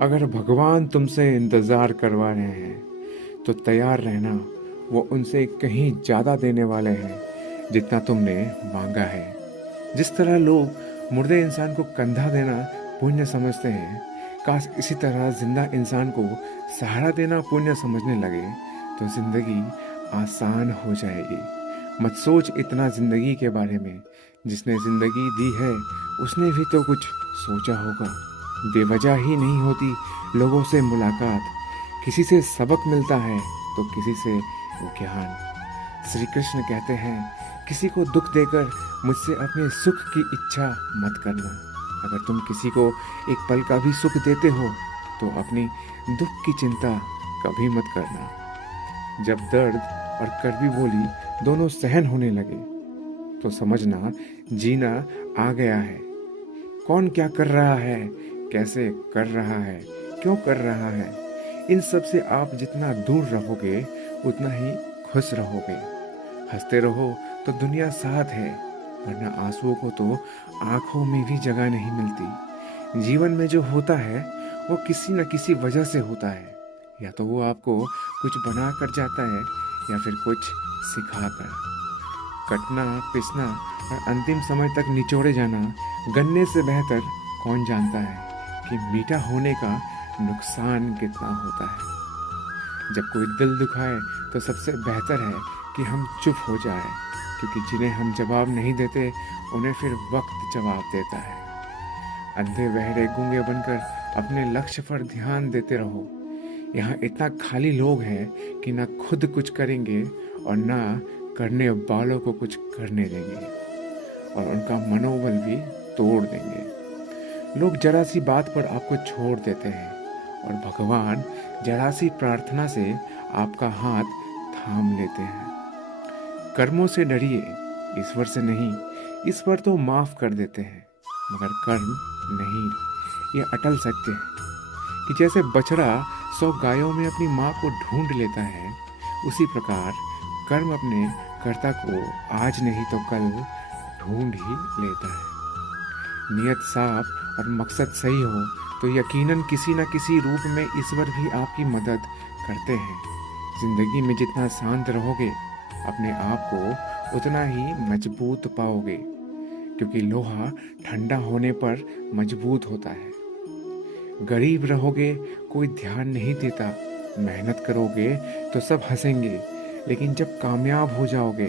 अगर भगवान तुमसे इंतज़ार करवा रहे हैं तो तैयार रहना, वो उनसे कहीं ज़्यादा देने वाले हैं जितना तुमने मांगा है। जिस तरह लोग मुर्दे इंसान को कंधा देना पुण्य समझते हैं, काश इसी तरह जिंदा इंसान को सहारा देना पुण्य समझने लगे तो जिंदगी आसान हो जाएगी। मत सोच इतना जिंदगी के बारे में, जिसने जिंदगी दी है उसने भी तो कुछ सोचा होगा। बेवजह ही नहीं होती लोगों से मुलाकात, किसी से सबक मिलता है तो किसी से ज्ञान। श्री कृष्ण कहते हैं, किसी को दुख देकर मुझसे अपने सुख की इच्छा मत करना। अगर तुम किसी को एक पल का भी सुख देते हो तो अपनी दुख की चिंता कभी मत करना। जब दर्द और कड़वी बोली दोनों सहन होने लगे तो समझना जीना आ गया है। कौन क्या कर रहा है, कैसे कर रहा है, क्यों कर रहा है, इन सब से आप जितना दूर रहोगे उतना ही खुश रहोगे। हंसते रहो तो दुनिया साथ है, वरना आंसुओं को तो आंखों में भी जगह नहीं मिलती। जीवन में जो होता है वो किसी न किसी वजह से होता है, या तो वो आपको कुछ बना कर जाता है या फिर कुछ सिखा कर। कटना, पिसना और अंतिम समय तक निचोड़े जाना गन्ने से बेहतर कौन जानता है कि मीठा होने का नुकसान कितना होता है। जब कोई दिल दुखाए तो सबसे बेहतर है कि हम चुप हो जाएं, क्योंकि जिन्हें हम जवाब नहीं देते उन्हें फिर वक्त जवाब देता है। अंधे बहरे गूंगे बनकर अपने लक्ष्य पर ध्यान देते रहो। यहाँ इतना खाली लोग हैं कि ना खुद कुछ करेंगे और ना करने वालों को कुछ करने देंगे, और उनका मनोबल भी तोड़ देंगे। लोग जरा सी बात पर आपको छोड़ देते हैं और भगवान जरा सी प्रार्थना से आपका हाथ थाम लेते हैं। कर्मों से डरिए, ईश्वर से नहीं। ईश्वर तो माफ कर देते हैं, मगर कर्म नहीं। ये अटल सत्य है कि जैसे बछड़ा 100 गायों में अपनी माँ को ढूंढ लेता है, उसी प्रकार कर्म अपने कर्ता को आज नहीं तो कल ढूंढ ही लेता है। नियत साफ और मकसद सही हो तो यकीनन किसी न किसी रूप में ईश्वर भी आपकी मदद करते हैं। जिंदगी में जितना शांत रहोगे अपने आप को उतना ही मजबूत पाओगे, क्योंकि लोहा ठंडा होने पर मजबूत होता है। गरीब रहोगे कोई ध्यान नहीं देता, मेहनत करोगे तो सब हंसेंगे, लेकिन जब कामयाब हो जाओगे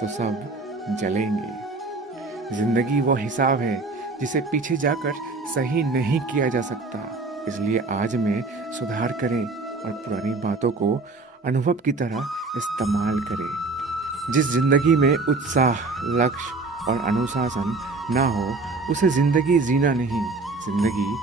तो सब जलेंगे। जिंदगी वो हिसाब है जिसे पीछे जाकर सही नहीं किया जा सकता। इसलिए आज में सुधार करें और पुरानी बातों को अनुभव की तरह इस्तेमाल करें। जिस जिंदगी में उत्साह, लक्ष्य और अनुशासन ना हो उसे जिंदगी जीना नहीं, जिंदगी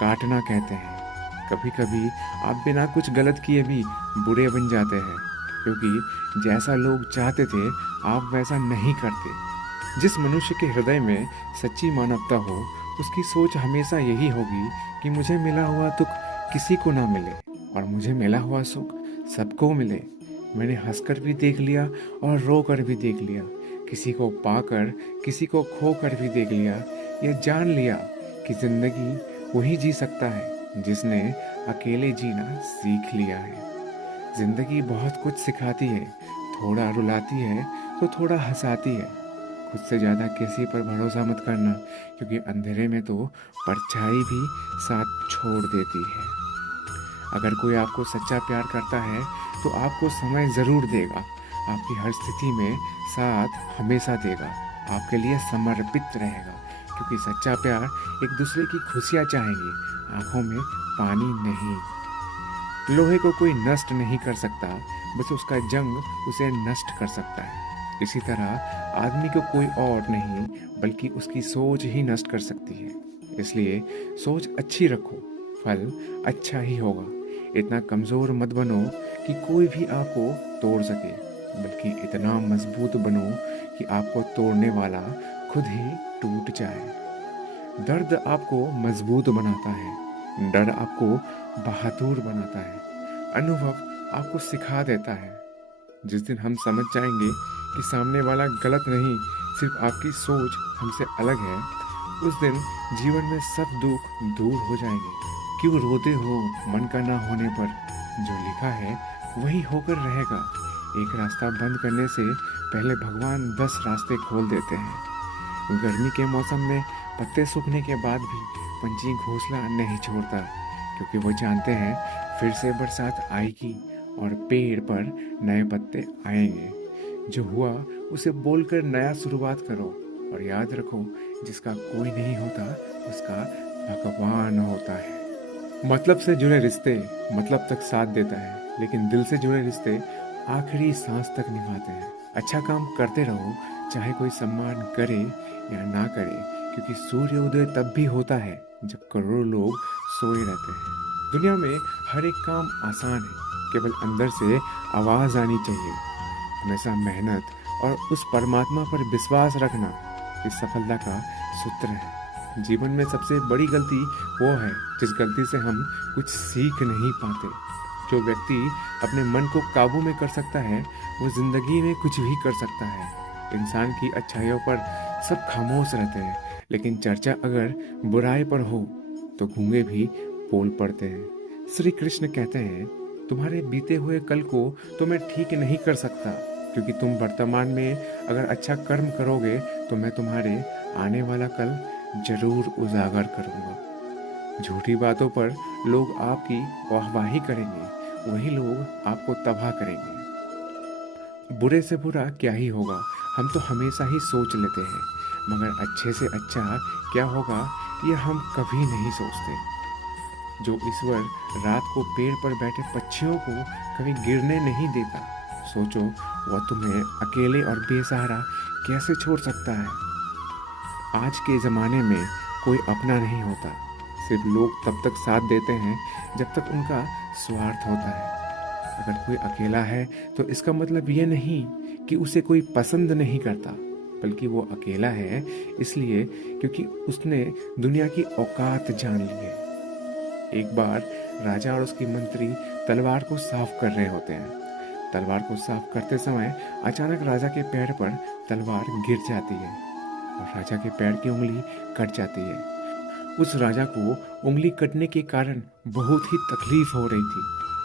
काटना कहते हैं। कभी कभी आप बिना कुछ गलत किए भी बुरे बन जाते हैं, क्योंकि जैसा लोग चाहते थे आप वैसा नहीं करते। जिस मनुष्य के हृदय में सच्ची मानवता हो उसकी सोच हमेशा यही होगी कि मुझे मिला हुआ दुख किसी को ना मिले और मुझे मिला हुआ सुख सबको मिले। मैंने हंसकर भी देख लिया और रो कर भी देख लिया, किसी को पाकर किसी को खो कर भी देख लिया। यह जान लिया कि जिंदगी वही जी सकता है जिसने अकेले जीना सीख लिया है। जिंदगी बहुत कुछ सिखाती है, थोड़ा रुलाती है तो थोड़ा हंसाती है। खुद से ज़्यादा किसी पर भरोसा मत करना, क्योंकि अंधेरे में तो परछाई भी साथ छोड़ देती है। अगर कोई आपको सच्चा प्यार करता है तो आपको समय ज़रूर देगा, आपकी हर स्थिति में साथ हमेशा देगा, आपके लिए समर्पित रहेगा, क्योंकि सच्चा प्यार एक दूसरे की खुशियाँ चाहेंगे, आंखों में पानी नहीं। लोहे को कोई नष्ट नहीं कर सकता, बस उसका जंग उसे नष्ट कर सकता है। इसी तरह आदमी को कोई और नहीं बल्कि उसकी सोच ही नष्ट कर सकती है। इसलिए सोच अच्छी रखो, फल अच्छा ही होगा। इतना कमज़ोर मत बनो कि कोई भी आपको तोड़ सके, बल्कि इतना मजबूत बनो कि आपको तोड़ने वाला खुद ही टूट जाए। दर्द आपको मजबूत बनाता है, डर आपको बहादुर बनाता है, अनुभव आपको सिखा देता है। जिस दिन हम समझ जाएंगे कि सामने वाला गलत नहीं, सिर्फ आपकी सोच हमसे अलग है, उस दिन जीवन में सब दुख दूर हो जाएंगे। क्यों रोते हो मन का ना होने पर? जो लिखा है वही होकर रहेगा। एक रास्ता बंद करने से पहले भगवान 10 रास्ते खोल देते हैं। गर्मी के मौसम में पत्ते सूखने के बाद भी पंछी घोंसला नहीं छोड़ता, क्योंकि वो जानते हैं फिर से बरसात आएगी और पेड़ पर नए पत्ते आएंगे। जो हुआ उसे बोलकर नया शुरुआत करो, और याद रखो जिसका कोई नहीं होता उसका भगवान होता है। मतलब से जुड़े रिश्ते मतलब तक साथ देता है, लेकिन दिल से जुड़े रिश्ते आखिरी सांस तक निभाते हैं। अच्छा काम करते रहो, चाहे कोई सम्मान करे या ना करे, क्योंकि सूर्य उदय तब भी होता है जब करोड़ों लोग सोए रहते हैं। दुनिया में हर एक काम आसान है, केवल अंदर से आवाज आनी चाहिए। हमेशा मेहनत और उस परमात्मा पर विश्वास रखना इस सफलता का सूत्र है। जीवन में सबसे बड़ी गलती वो है जिस गलती से हम कुछ सीख नहीं पाते। जो व्यक्ति अपने मन को काबू में कर सकता है वो जिंदगी में कुछ भी कर सकता है। इंसान की अच्छाइयों पर सब खामोश रहते हैं, लेकिन चर्चा अगर बुराई पर हो तो गूंगे भी बोल पड़ते हैं। श्री कृष्ण कहते हैं, तुम्हारे बीते हुए कल को तो मैं ठीक नहीं कर सकता, क्योंकि तुम वर्तमान में अगर अच्छा कर्म करोगे तो मैं तुम्हारे आने वाला कल जरूर उजागर करूंगा। झूठी बातों पर लोग आपकी वाहवाही करेंगे, वही लोग आपको तबाह करेंगे। बुरे से बुरा क्या ही होगा, हम तो हमेशा ही सोच लेते हैं, मगर अच्छे से अच्छा क्या होगा ये हम कभी नहीं सोचते। जो ईश्वर रात को पेड़ पर बैठे पक्षियों को कभी गिरने नहीं देता, सोचो वह तुम्हें अकेले और बेसहारा कैसे छोड़ सकता है। आज के ज़माने में कोई अपना नहीं होता, सिर्फ लोग तब तक साथ देते हैं जब तक उनका स्वार्थ होता है। अगर कोई अकेला है तो इसका मतलब ये नहीं कि उसे कोई पसंद नहीं करता, बल्कि वो अकेला है इसलिए क्योंकि उसने दुनिया की औकात जान ली है। एक बार राजा और उसकी मंत्री तलवार को साफ कर रहे होते हैं। तलवार को साफ करते समय अचानक राजा के पैर पर तलवार गिर जाती है और राजा के पैर की उंगली कट जाती है। उस राजा को उंगली कटने के कारण बहुत ही तकलीफ हो रही थी,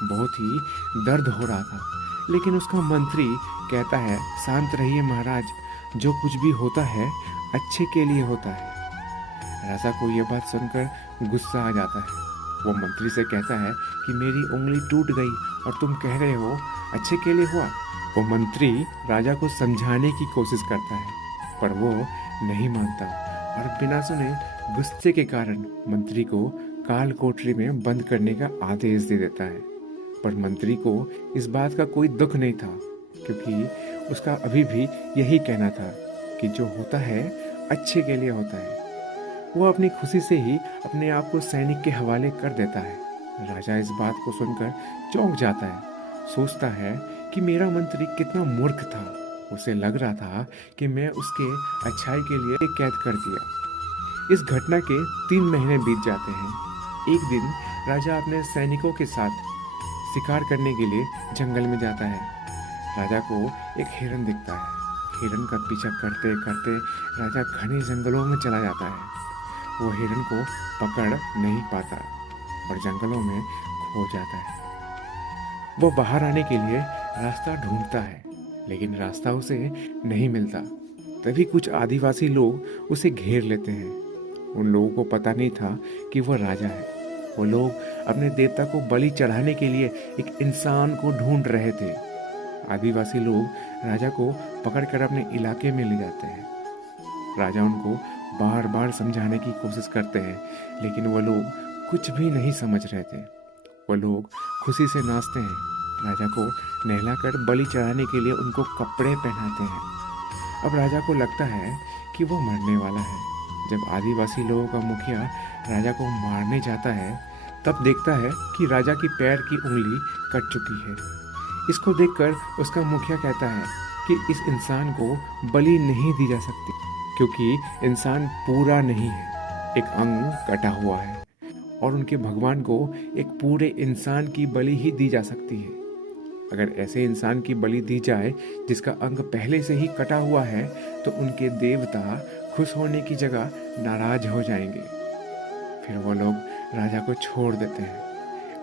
बहुत ही दर्द हो रहा था, लेकिन उसका मंत्री कहता है, शांत रहिए महाराज, जो कुछ भी होता है अच्छे के लिए होता है। राजा को यह बात सुनकर गुस्सा आ जाता है। वो मंत्री से कहता है कि मेरी उंगली टूट गई और तुम कह रहे हो अच्छे के लिए हुआ। वो मंत्री राजा को समझाने की कोशिश करता है, पर वो नहीं मानता और बिना सुने गुस्से के कारण मंत्री को काल कोठरी में बंद करने का आदेश दे देता है। पर मंत्री को इस बात का कोई दुख नहीं था, क्योंकि उसका अभी भी यही कहना था कि जो होता है अच्छे के लिए होता है। वो अपनी खुशी से ही अपने आप को सैनिक के हवाले कर देता है। राजा इस बात को सुनकर चौंक जाता है, सोचता है कि मेरा मंत्री कितना मूर्ख था। उसे लग रहा था कि मैं उसके अच्छाई के लिए कैद कर दिया। इस घटना के 3 महीने बीत जाते हैं। एक दिन राजा अपने सैनिकों के साथ शिकार करने के लिए जंगल में जाता है। राजा को एक हिरन दिखता है। हिरन का पीछा करते करते राजा घने जंगलों में चला जाता है। वो हिरन को पकड़ नहीं पाता और जंगलों में खो जाता है। वो बाहर आने के लिए रास्ता ढूंढता है, लेकिन रास्ता उसे नहीं मिलता। तभी कुछ आदिवासी लोग उसे घेर लेते हैं। उन लोगों को पता नहीं था कि वो राजा है। वो लोग अपने देवता को बलि चढ़ाने के लिए एक इंसान को ढूंढ रहे थे। आदिवासी लोग राजा को पकड़कर अपने इलाके में ले जाते हैं। राजा उनको बार बार समझाने की कोशिश करते हैं, लेकिन वो लोग कुछ भी नहीं समझ रहे थे। वो लोग खुशी से नाचते हैं, राजा को नहलाकर बलि चढ़ाने के लिए उनको कपड़े पहनाते हैं। अब राजा को लगता है कि वो मरने वाला है। जब आदिवासी लोगों का मुखिया राजा को मारने जाता है, तब देखता है कि राजा की पैर की उंगली कट चुकी है। इसको देखकर उसका मुखिया कहता है कि इस इंसान को बलि नहीं दी जा सकती, क्योंकि इंसान पूरा नहीं है, एक अंग कटा हुआ है और उनके भगवान को एक पूरे इंसान की बलि ही दी जा सकती है। अगर ऐसे इंसान की बलि दी जाए जिसका अंग पहले से ही कटा हुआ है, तो उनके देवता खुश होने की जगह नाराज हो जाएंगे। फिर वो लोग राजा को छोड़ देते हैं।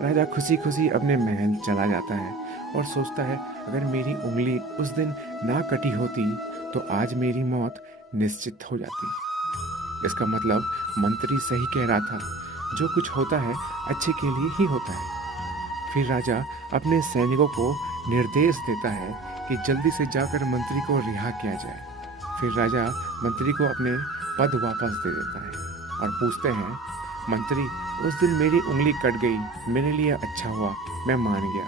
राजा खुशी खुशी अपने महल चला जाता है और सोचता है, अगर मेरी उंगली उस दिन ना कटी होती तो आज मेरी मौत निश्चित हो जाती। इसका मतलब मंत्री सही कह रहा था, जो कुछ होता है अच्छे के लिए ही होता है। फिर राजा अपने सैनिकों को निर्देश देता है कि जल्दी से जाकर मंत्री को रिहा किया जाए। फिर राजा मंत्री को अपने पद वापस दे देता है और पूछते हैं, मंत्री, उस दिन मेरी उंगली कट गई, मेरे लिए अच्छा हुआ, मैं मान गया,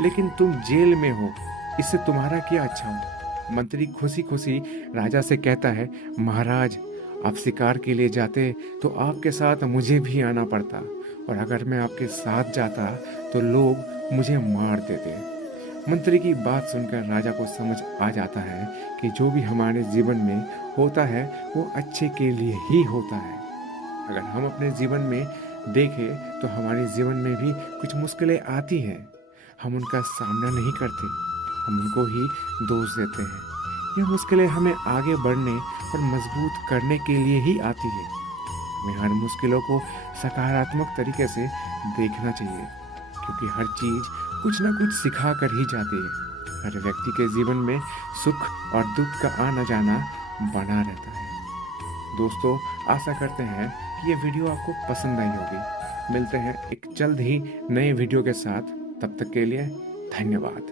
लेकिन तुम जेल में हो, इससे तुम्हारा क्या अच्छा हो? मंत्री खुशी खुशी राजा से कहता है, महाराज, आप शिकार के लिए जाते तो आपके साथ मुझे भी आना पड़ता, और अगर मैं आपके साथ जाता तो लोग मुझे मार देते। मंत्री की बात सुनकर राजा को समझ आ जाता है कि जो भी हमारे जीवन में होता है वो अच्छे के लिए ही होता है। अगर हम अपने जीवन में देखें तो हमारे जीवन में भी कुछ मुश्किलें आती हैं, हम उनका सामना नहीं करते, हम उनको ही दोष देते हैं। ये मुश्किलें हमें आगे बढ़ने और मजबूत करने के लिए ही आती है। हमें हर मुश्किलों को सकारात्मक तरीके से देखना चाहिए, क्योंकि हर चीज़ कुछ ना कुछ सिखा कर ही जाती है। हर व्यक्ति के जीवन में सुख और दुख का आना जाना बना रहता है। दोस्तों, आशा करते हैं कि ये वीडियो आपको पसंद आई होगी। मिलते हैं एक जल्द ही नए वीडियो के साथ, तब तक के लिए धन्यवाद।